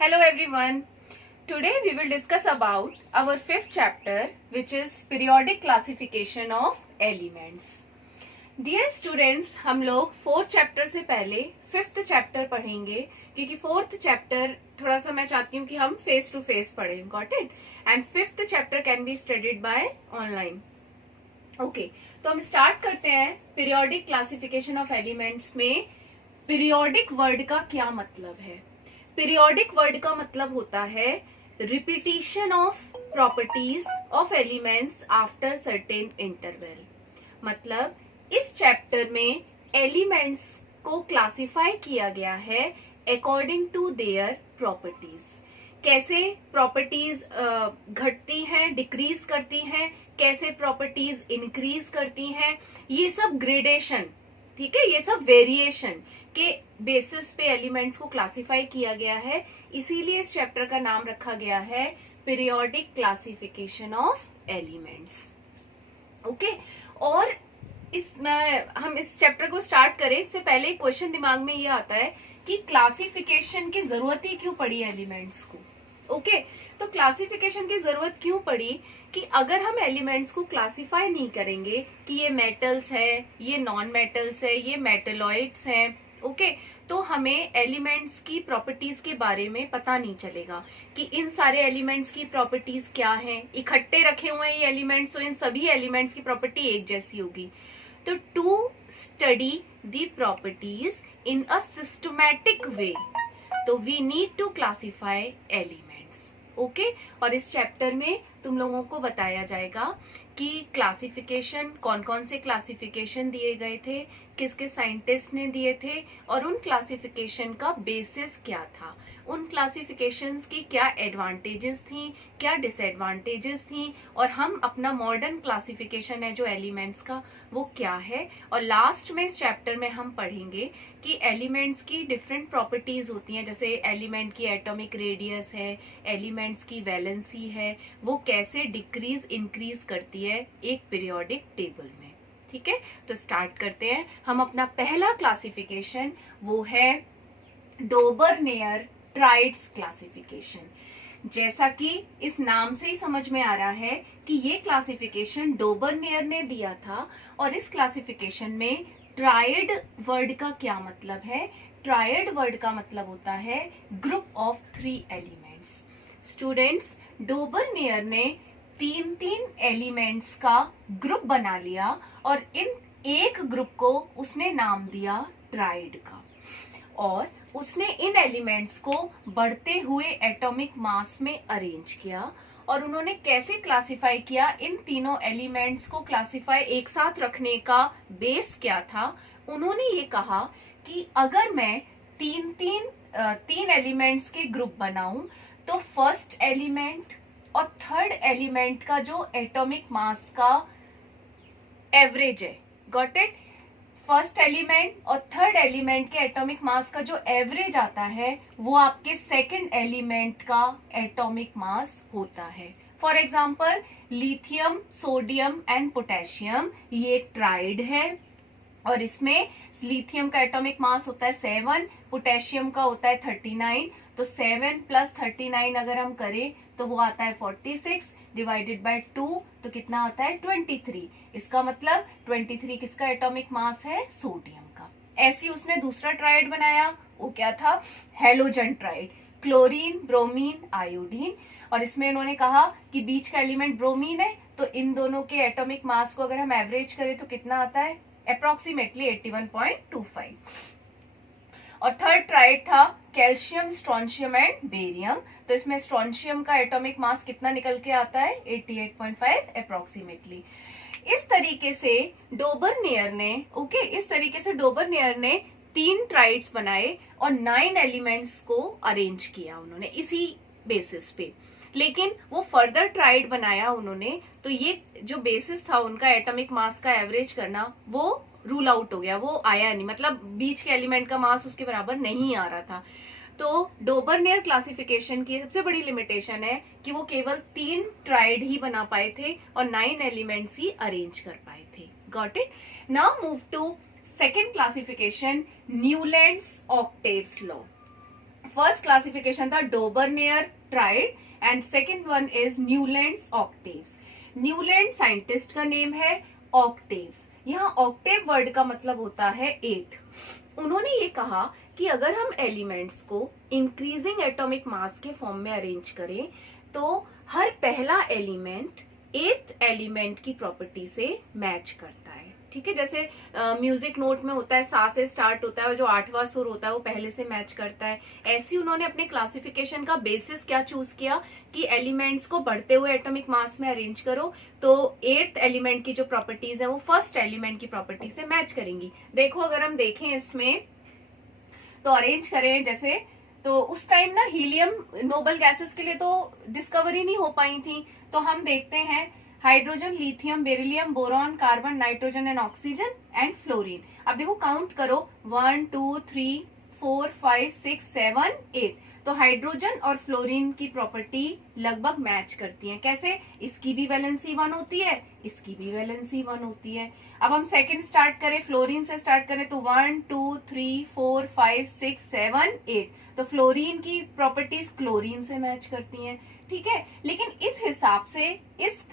Hello everyone. Today we will discuss about our fifth chapter, which is periodic classification of elements. Dear students, हम लोग fourth chapter से पहले fifth chapter पढ़ेंगे क्योंकि fourth chapter थोड़ा सा मैं चाहती हूँ कि हम फेस टू फेस पढ़ें. Got it? And fifth chapter can be studied by online. Okay, तो हम स्टार्ट करते हैं. पीरियोडिक क्लासिफिकेशन ऑफ एलिमेंट्स में पीरियोडिक वर्ड का क्या मतलब है? पीरियोडिक वर्ड का मतलब होता है repetition of properties of elements after certain interval. मतलब इस चैप्टर में एलिमेंट्स को क्लासिफाई किया गया है अकॉर्डिंग टू देयर प्रॉपर्टीज. कैसे प्रॉपर्टीज घटती हैं, डिक्रीज करती हैं, कैसे प्रॉपर्टीज इंक्रीज करती हैं, ये सब ग्रेडेशन, ठीक है, ये सब वेरिएशन के बेसिस पे एलिमेंट्स को क्लासिफाई किया गया है. इसीलिए इस चैप्टर का नाम रखा गया है periodic classification of elements. Okay, और हम इस चैप्टर को स्टार्ट करें इससे पहले क्वेश्चन दिमाग में ये आता है कि क्लासिफिकेशन की जरूरत ही क्यों पड़ी एलिमेंट्स को. ओके, तो क्लासिफिकेशन की जरूरत क्यों पड़ी कि अगर हम एलिमेंट्स को क्लासिफाई नहीं करेंगे कि ये मेटल्स है, ये नॉन मेटल्स है, ये मेटलॉइड्स हैं, ओके, तो हमें एलिमेंट्स की प्रॉपर्टीज के बारे में पता नहीं चलेगा कि इन सारे एलिमेंट्स की प्रॉपर्टीज क्या हैं. इकट्ठे रखे हुए हैं ये एलिमेंट्स, तो इन सभी एलिमेंट्स की प्रॉपर्टी एक जैसी होगी. तो to study the properties in a systematic way, तो we need to classify elements. Okay, और इस चैप्टर में तुम लोगों को बताया जाएगा कि क्लासिफिकेशन, कौन कौन से क्लासिफिकेशन दिए गए थे, किस किस साइंटिस्ट ने दिए थे, और उन क्लासिफिकेशन का बेसिस क्या था, उन क्लासिफिकेशंस की क्या एडवांटेजेस थी, क्या डिसएडवांटेजेस थी, और हम अपना मॉडर्न क्लासिफिकेशन है जो एलिमेंट्स का, वो क्या है. और लास्ट में इस चैप्टर में हम पढ़ेंगे कि एलिमेंट्स की डिफरेंट प्रॉपर्टीज होती हैं. जैसे एलिमेंट की एटॉमिक रेडियस है, एलिमेंट्स की वैलेंसी है, वो कैसे डिक्रीज इंक्रीज करती है एक पीरियोडिक टेबल में. ठीक है, तो स्टार्ट करते हैं. हम अपना पहला क्लासिफिकेशन वो है डोबरनेयर ट्राइड्स क्लासिफिकेशन. जैसा कि इस नाम से ही समझ में आ रहा है कि ये क्लासिफिकेशन डोबरनेयर ने दिया था. और इस क्लासिफिकेशन में ट्राइड वर्ड का क्या मतलब है? ट्राइड वर्ड का मतलब होता है ग्रुप ऑफ 3 एलिमेंट्स. स्टूडेंट्स, डोबरनेयर ने 3 एलिमेंट्स का ग्रुप बना लिया और इन एक ग्रुप को उसने नाम दिया ट्राइड का. और उसने इन एलिमेंट्स को बढ़ते हुए एटॉमिक मास में अरेंज किया. और उन्होंने कैसे क्लासिफाई किया? इन तीनों एलिमेंट्स को क्लासिफाई एक साथ रखने का बेस क्या था? उन्होंने ये कहा कि अगर मैं तीन एलिमेंट्स के ग्रुप बनाऊं तो फर्स्ट एलिमेंट और थर्ड एलिमेंट का जो एटॉमिक मास का एवरेज है, गॉट इट, फर्स्ट एलिमेंट और थर्ड एलिमेंट के एटॉमिक मास का जो एवरेज आता है वो आपके सेकंड एलिमेंट का एटॉमिक मास होता है. For example lithium, sodium and potassium, ये एक ट्राइड है और इसमें लिथियम का एटॉमिक मास होता है 7, पोटेशियम का होता है 39. तो 7 + 39 अगर हम करें तो वो आता है 46 डिवाइडेड बाय 2, तो कितना आता है 23. इसका मतलब 23 किसका एटॉमिक मास है? सोडियम का. ऐसे ही उसने दूसरा ट्राइड बनाया, वो क्या था? Halogen tried, chlorine, bromine, iodine. और इसमें इन्होंने कहा कि बीच का एलिमेंट ब्रोमीन है, तो इन दोनों के एटॉमिक मास को अगर हम एवरेज करें तो कितना आता है? अप्रोक्सीमेटली 81.25. और थर्ड ट्राइड था कैल्शियम, स्ट्रोंशियम एंड बेरियम. तो इसमें स्ट्रोंशियम का एटॉमिक मास कितना निकल के आता है? 88.5 अप्रोक्सीमेटली. इस तरीके से डोबरनेयर ने 3 ट्राइड्स बनाए और 9 एलिमेंट्स को अरेंज किया उन्होंने इसी बेसिस पे. लेकिन वो फर्दर ट्राइड बनाया उन्होंने, तो ये जो बेसिस था उनका एटॉमिक मास का एवरेज करना, वो रूल आउट हो गया, वो आया नहीं. मतलब बीच के एलिमेंट का मास उसके बराबर नहीं आ रहा था. तो डोबरनेयर क्लासिफिकेशन की सबसे बड़ी लिमिटेशन है कि वो केवल 3 ट्राइड ही बना पाए थे और 9 एलिमेंट्स ही अरेंज कर पाए थे. Got it? Now move to second classification, Newlands octaves law. First classification था Dobereiner triad and second one is Newlands octaves. Newland scientist का नेम है, ऑक्टेव्स, यहाँ ऑक्टेव वर्ड का मतलब होता है 8। उन्होंने ये कहा कि अगर हम एलिमेंट्स को इंक्रीजिंग एटॉमिक मास के फॉर्म में अरेंज करें तो हर पहला एलिमेंट 8th एलिमेंट की प्रॉपर्टी से मैच करता है। ठीक है, जैसे म्यूजिक नोट में होता है सा से स्टार्ट होता है और जो 8वां सुर होता है वो पहले से मैच करता है। ऐसे ही उन्होंने अपने क्लासिफिकेशन का बेसिस क्या चूज किया कि एलिमेंट्स को बढ़ते हुए एटॉमिक मास में अरेंज करो तो 8th एलिमेंट की जो प्रॉपर्टीज है वो फर्स्ट एलिमेंट की प्रॉपर्टी से मैच करेंगी। देखो अगर हम देखें इसमें तो अरेंज करें जैसे, तो उस टाइम ना हीलियम नोबल गैसेस के लिए तो डिस्कवरी नहीं हो पाई थी, तो हम देखते हैं hydrogen, lithium, beryllium, boron, carbon, nitrogen and oxygen and fluorine. अब देखो काउंट करो 1 2 3 4 5 6 7 8। तो हाइड्रोजन और फ्लोरीन की प्रॉपर्टी लगभग मैच करती हैं। कैसे? इसकी भी वैलेंसी 1 होती है, इसकी भी वैलेंसी 1 होती है। अब हम सेकंड स्टार्ट करें, फ्लोरीन से स्टार्ट करें तो 1 2 3 4 5 6 7 8। तो फ्लोरीन की प्रॉपर्टीज क्लोरीन से मैच करती हैं। ठीक है, लेकिन इस हिसाब से इस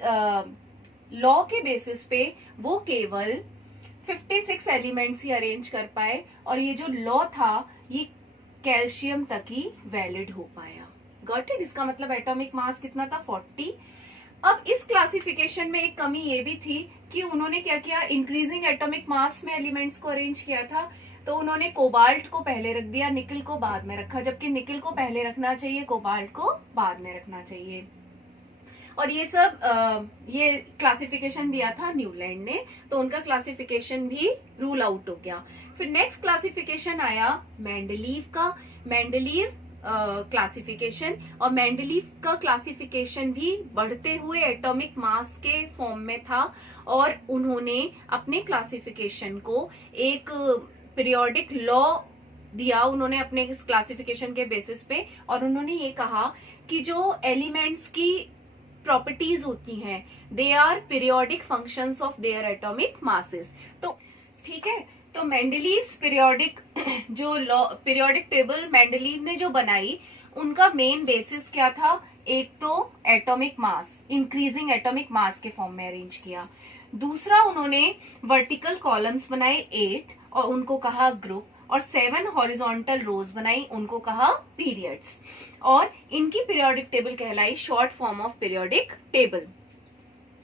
लॉ के बेसिस पे वो केवल 56 एलिमेंट्स ही अरेंज कर पाए और ये जो लॉ था ये कैल्शियम तक ही वैलिड हो पाया। Got it? इसका मतलब एटॉमिक मास कितना था? 40। अब इस क्लासिफिकेशन में एक कमी ये भी थी कि उन्होंने क्या किया, इंक्रीजिंग एटॉमिक मास में एलिमेंट्स को अरेंज किया था। तो उन्होंने कोबाल्ट को पहले रख दिया, निकल को बाद में रखा, जबकि निकल को पहले रखना चाहिए, कोबाल्ट को बाद में रखना चाहिए। और ये सब ये क्लासिफिकेशन दिया था न्यूलैंड ने, तो उनका क्लासिफिकेशन भी रूल आउट हो गया। फिर नेक्स्ट क्लासिफिकेशन आया मेंडलीव का, मेंडलीव क्लासिफिकेशन। और मेंडलीव का क्लासिफिकेशन भी बढ़ते हुए एटॉमिक मास के फॉर्म में था और उन्होंने अपने क्लासिफिकेशन को एक पीरियोडिक लॉ दिया उन्होंने अपने इस क्लासिफिकेशन के बेसिस पे। और उन्होंने ये कहा कि जो एलिमेंट्स की प्रॉपर्टीज होती हैं they are periodic functions of their atomic masses. तो ठीक है, तो मेंडलीव्स पीरियोडिक जो लॉ, पीरियोडिक टेबल मेंडलीव ने जो बनाई उनका मेन बेसिस क्या था? एक तो atomic mass, increasing atomic mass के फॉर्म में अरेंज किया। दूसरा उन्होंने वर्टिकल कॉलम्स बनाए 8 और उनको कहा ग्रुप, और 7 हॉरिजॉन्टल रोज बनाई, उनको कहा पीरियड्स। और इनकी पीरियोडिक टेबल कहलाई short form of periodic table.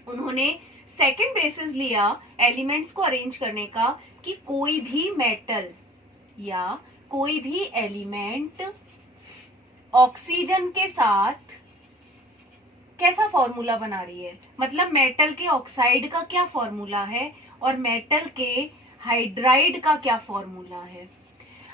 उन्होंने सेकंड बेसिस लिया एलिमेंट्स को अरेंज करने का कि कोई भी मेटल या कोई भी एलिमेंट ऑक्सीजन के साथ कैसा फॉर्मूला बना रही है, मतलब मेटल के ऑक्साइड का क्या फॉर्मूला है और मेटल के हाइड्राइड का क्या फॉर्मूला है।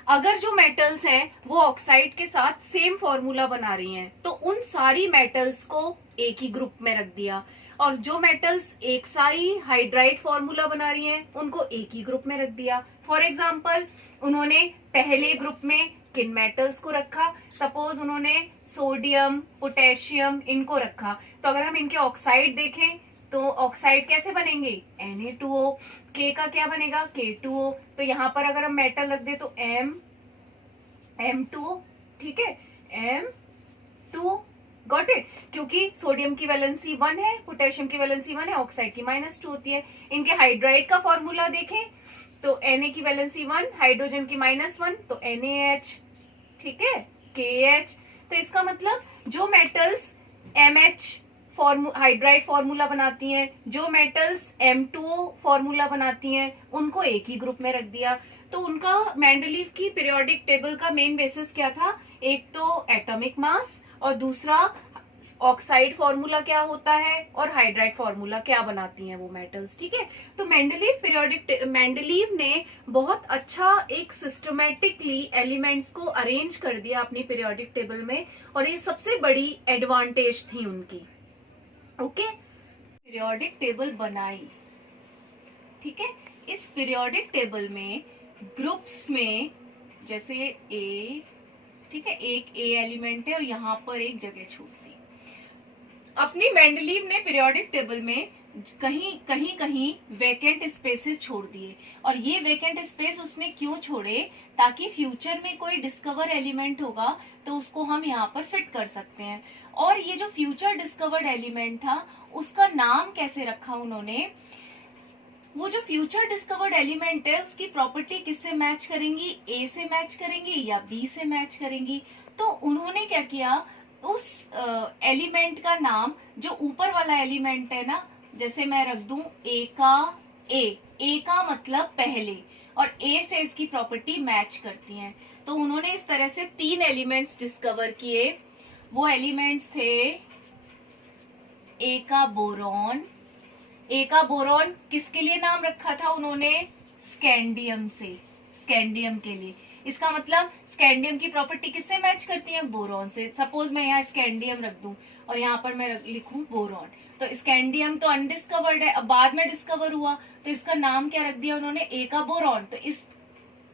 अगर जो मेटल्स हैं वो ऑक्साइड के साथ सेम फॉर्मूला बना रही हैं तो उन सारी मेटल्स को एक ही ग्रुप में रख दिया, और जो मेटल्स एक सा ही हाइड्राइड फॉर्मूला बना रही हैं उनको एक ही ग्रुप में रख दिया। फॉर एग्जाम्पल उन्होंने पहले ग्रुप में किन मेटल्स को रखा, सपोज उन्होंने सोडियम, पोटेशियम इनको रखा, तो अगर हम इनके ऑक्साइड देखें तो ऑक्साइड कैसे बनेंगे? Na2O। K का क्या बनेगा? K2O। तो यहाँ पर अगर हम मेटल रख दे तो M2O। ठीक है, M2O। Got it? क्योंकि सोडियम की वैलेंसी 1 है, पोटेशियम की वैलेंसी 1 है, ऑक्साइड की -2 होती है। इनके हाइड्राइड का फॉर्मूला देखें तो Na की वैलेंसी 1, हाइड्रोजन की -1 तो NaH। ठीक है, KH। तो इसका मतलब जो मेटल्स MH हाइड्राइड फॉर्मूला बनाती हैं, जो मेटल्स M2O फॉर्मूला बनाती हैं, उनको एक ही ग्रुप में रख दिया। तो उनका मेंडलीव की पीरियोडिक टेबल का मेन बेसिस क्या था? एक तो एटॉमिक मास और दूसरा ऑक्साइड फॉर्मूला क्या होता है और हाइड्राइड फॉर्मूला क्या बनाती हैं वो मेटल्स। ठीक है, तो मेंडलीव ने बहुत अच्छा एक सिस्टमैटिकली एलिमेंट्स को अरेंज कर दिया अपनी पीरियोडिक टेबल में, और ये सबसे बड़ी एडवांटेज थी उनकी। ओके, पीरियोडिक टेबल बनाई। ठीक है, इस पीरियोडिक टेबल में ग्रुप्स में जैसे ए, ठीक है, एक ए एलिमेंट है और यहाँ पर एक जगह छोड़ दी। अपनी मेंडलीव ने पीरियोडिक टेबल में कहीं कहीं कहीं वेकेंट स्पेसेस छोड़ दिए, और ये वेकेंट स्पेस उसने क्यों छोड़े, ताकि फ्यूचर में कोई डिस्कवर एलिमेंट होगा तो उसको हम यहाँ पर फिट कर सकते हैं। और ये जो फ्यूचर डिस्कवर्ड एलिमेंट था उसका नाम कैसे रखा उन्होंने, वो जो फ्यूचर डिस्कवर्ड एलिमेंट है उसकी प्रॉपर्टी किससे मैच करेंगी, ए से मैच करेंगी या बी से मैच करेंगी। तो उन्होंने क्या किया, उस एलिमेंट का नाम, जो ऊपर वाला एलिमेंट है ना, जैसे मैं रख दूं ए का ए का मतलब पहले, और ए से इसकी प्रॉपर्टी मैच करती हैं। तो उन्होंने इस तरह से 3 एलिमेंट्स डिस्कवर किए। वो एलिमेंट्स थे ए का बोरॉन। ए का बोरॉन किसके लिए नाम रखा था उन्होंने, स्कैंडियम से, स्कैंडियम के लिए। इसका मतलब स्कैंडियम की प्रॉपर्टी किससे मैच करती है, बोरॉन से। सपोज मैं यहाँ स्कैंडियम रख दूं और यहाँ पर मैं लिखूं बोरॉन, तो स्कैंडियम तो अनडिस्कवर्ड है, अब बाद में डिस्कवर हुआ, तो इसका नाम क्या रख दिया उन्होंने, ए का बोरॉन। तो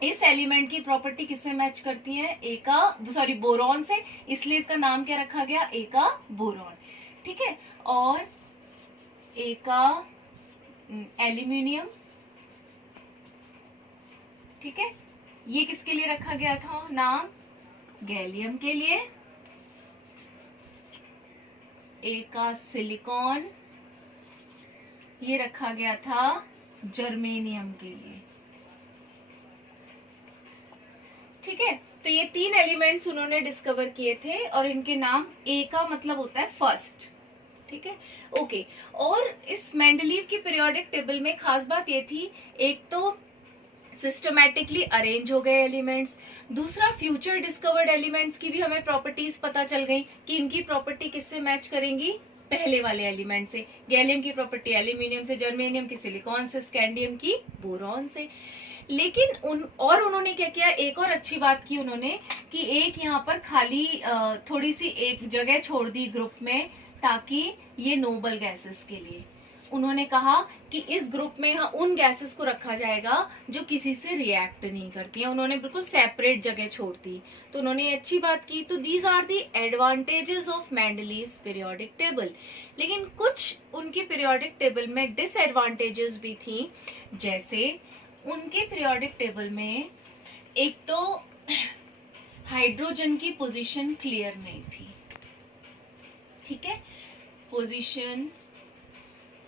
इस एलिमेंट की प्रॉपर्टी किससे मैच करती है, ए का, सॉरी, बोरॉन से, इसलिए इसका नाम क्या रखा गया, ए का बोरॉन। ठीक है। और ए का एल्यूमिनियम, ठीक है, ये किसके लिए रखा गया था नाम, गैलियम के लिए। ए का सिलिकॉन, ये रखा गया था जर्मेनियम के लिए। ठीक है। तो ये 3 एलिमेंट्स उन्होंने डिस्कवर किए थे और इनके नाम, ए का मतलब होता है फर्स्ट। ठीक है, ओके। और इस मेंडलीव की पीरियोडिक टेबल में खास बात ये थी, एक तो सिस्टमैटिकली अरेंज हो गए एलिमेंट्स, दूसरा फ्यूचर डिस्कवर्ड एलिमेंट्स की भी हमें प्रॉपर्टीज पता चल गई कि इनकी प्रॉपर्टी किससे मैच करेंगी, पहले वाले एलिमेंट से। गैलियम की प्रॉपर्टी एल्यूमिनियम से, जर्मेनियम की सिलिकॉन से, स्कैंडियम की बोरॉन से। लेकिन उन्होंने क्या किया, एक और अच्छी बात की उन्होंने, कि एक यहाँ पर खाली थोड़ी सी एक जगह छोड़ दी ग्रुप में, ताकि ये नोबल गैसेस के लिए उन्होंने कहा कि इस ग्रुप में उन गैसेस को रखा जाएगा जो किसी से रिएक्ट नहीं करती हैं। उन्होंने बिल्कुल सेपरेट जगह छोड़ दी, तो उन्होंने ये अच्छी बात की। तो these are the advantages of Mendeleev's periodic table. लेकिन कुछ उनकी पीरियोडिक टेबल में डिसएडवांटेजेस भी थी, जैसे उनके पीरियोडिक टेबल में एक तो हाइड्रोजन की पोजीशन क्लियर नहीं थी। ठीक है, पोजीशन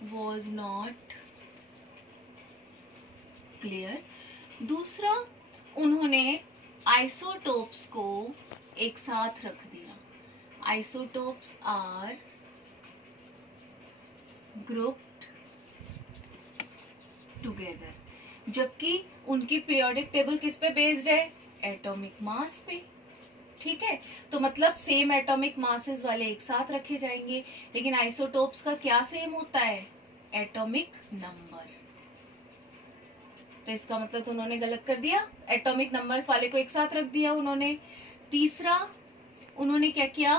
was not clear। दूसरा, उन्होंने आइसोटोप्स को एक साथ रख दिया। आइसोटोप्स आर ग्रुप्ड टुगेदर, जबकि उनकी पीरियोडिक टेबल किस पे बेस्ड है, एटॉमिक मास पे। ठीक है, तो मतलब सेम एटॉमिक मासेस वाले एक साथ रखे जाएंगे। लेकिन आइसोटोप्स का क्या सेम होता है, एटॉमिक नंबर। तो इसका मतलब तो उन्होंने गलत कर दिया, एटॉमिक नंबर्स वाले को एक साथ रख दिया उन्होंने। तीसरा, उन्होंने क्या किया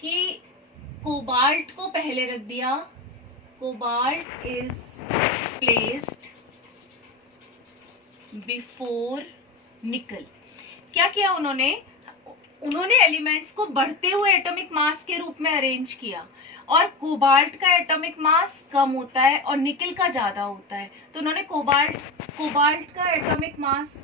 कि कोबाल्ट को पहले रख दिया। कोबाल्ट इज प्लेस्ड बिफोर निकल। क्या किया उन्होंने एलिमेंट्स को बढ़ते हुए एटॉमिक मास के रूप में अरेंज किया, और कोबाल्ट का एटॉमिक मास कम होता है और निकल का ज्यादा होता है। तो उन्होंने कोबाल्ट का एटॉमिक मास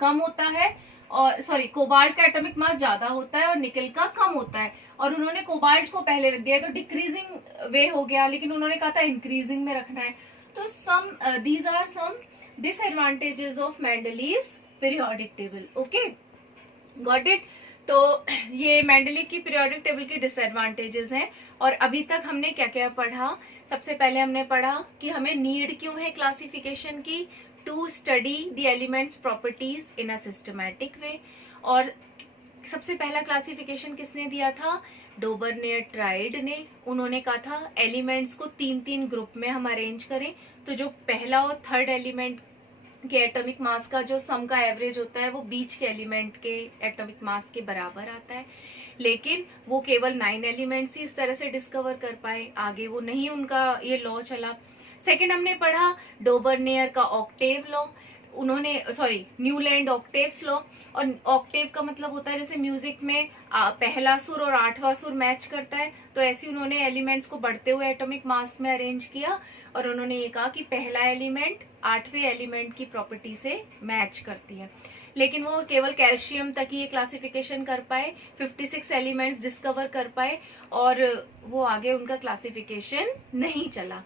कम होता है, और कोबाल्ट का एटॉमिक मास ज्यादा होता है और निकल का कम होता है, और उन्होंने कोबाल्ट को पहले रख दिया, तो डिक्रीजिंग वे हो गया। लेकिन उन्होंने कहा था इंक्रीजिंग में रखना है। तो these are some disadvantages of Mendeleev's periodic table. Okay, got it. तो ये मेंडलीव की पीरियोडिक टेबल की डिसएडवांटेजेस हैं। और अभी तक हमने क्या क्या पढ़ा, सबसे पहले हमने पढ़ा कि हमें नीड क्यों है क्लासिफिकेशन की, to study the elements properties in a systematic way. और सबसे पहला क्लासिफिकेशन किसने दिया था, डोबरनेयर-ट्राइड ने। उन्होंने कहा था एलिमेंट्स को 3-3 ग्रुप में हम अरेंज करें, तो जो पहला और थर्ड एलिमेंट के एटॉमिक मास का जो सम का एवरेज होता है वो बीच के एलिमेंट के एटॉमिक मास के बराबर आता है। लेकिन वो केवल 9 एलिमेंट्स ही इस तरह से डिस्कवर कर पाए, आगे वो नहीं, उनका ये लॉ चला। सेकंड, हमने पढ़ा डोबरनेयर का ऑक्टेव लॉ। उन्होंने न्यूलैंड ऑक्टेव्स लॉ, और ऑक्टेव का मतलब होता है जैसे म्यूजिक में पहला सुर और 8वां सुर मैच करता है, तो ऐसे उन्होंने एलिमेंट्स को बढ़ते हुए एटॉमिक मास में अरेंज किया, और उन्होंने ये कहा कि पहला एलिमेंट 8वें एलिमेंट की प्रॉपर्टी से मैच करती है। लेकिन वो केवल कैल्शियम तक ही ये क्लासिफिकेशन कर पाए, 56 एलिमेंट्स डिस्कवर कर पाए, और वो आगे उनका क्लासिफिकेशन नहीं चला।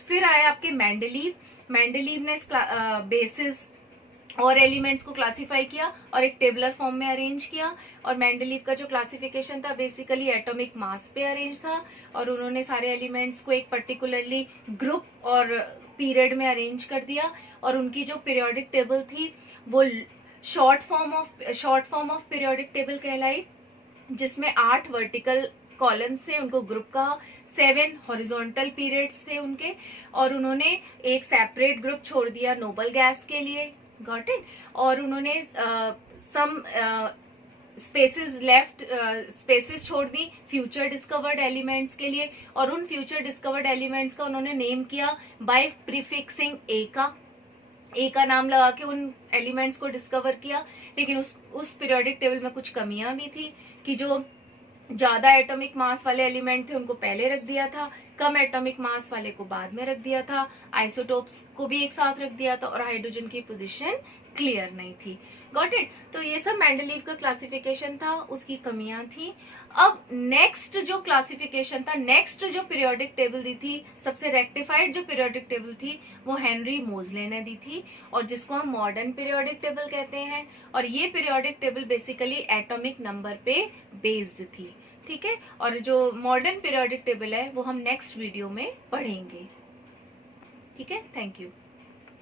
फिर आए आपके मेंडलीव। मेंडलीव ने बेसिस और एलिमेंट्स को क्लासिफाई किया और एक टेबुलर फॉर्म में अरेंज किया, और मेंडलीव का जो क्लासिफिकेशन था बेसिकली एटॉमिक मास पे अरेंज था, और उन्होंने सारे एलिमेंट्स को एक पर्टिकुलरली ग्रुप और पीरियड में अरेंज कर दिया, और उनकी जो पीरियोडिक टेबल थी वो short form of periodic table कहलाई, जिसमें 8 वर्टिकल कॉलम्स थे, उनको ग्रुप कहा, 7 हॉरिजॉन्टल पीरियड्स थे उनके, और उन्होंने एक सेपरेट ग्रुप छोड़ दिया नोबल गैस के लिए, गॉट इट, और उन्होंने सम स्पेसेस छोड़ दी फ्यूचर डिस्कवर्ड एलिमेंट्स के लिए, और उन फ्यूचर डिस्कवर्ड एलिमेंट्स का उन्होंने नेम किया बाय प्रीफिक्सिंग ए का नाम लगा के उन एलिमेंट्स को डिस्कवर किया। लेकिन उस पीरियोडिक टेबल में कुछ कमियां भी थी कि जो ज्यादा एटॉमिक मास वाले एलिमेंट थे उनको पहले रख दिया था, कम एटॉमिक मास वाले को बाद में रख दिया था, आइसोटोप्स को भी एक साथ रख दिया था, और हाइड्रोजन की पोजीशन क्लियर नहीं थी, गॉट इट। तो ये सब मेंडलीव का क्लासिफिकेशन था, उसकी कमियां थी। अब नेक्स्ट जो क्लासिफिकेशन था, नेक्स्ट जो पीरियोडिक टेबल दी थी, सबसे रेक्टिफाइड जो पीरियोडिक टेबल थी वो हेनरी मोजले ने दी थी, और जिसको हम मॉडर्न पीरियोडिक टेबल कहते हैं, और ये periodic table basically atomic number पे बेस्ड थी, ठीक है। और जो मॉडर्न पीरियोडिक टेबल है वो हम नेक्स्ट वीडियो में पढ़ेंगे, ठीक है। Thank you.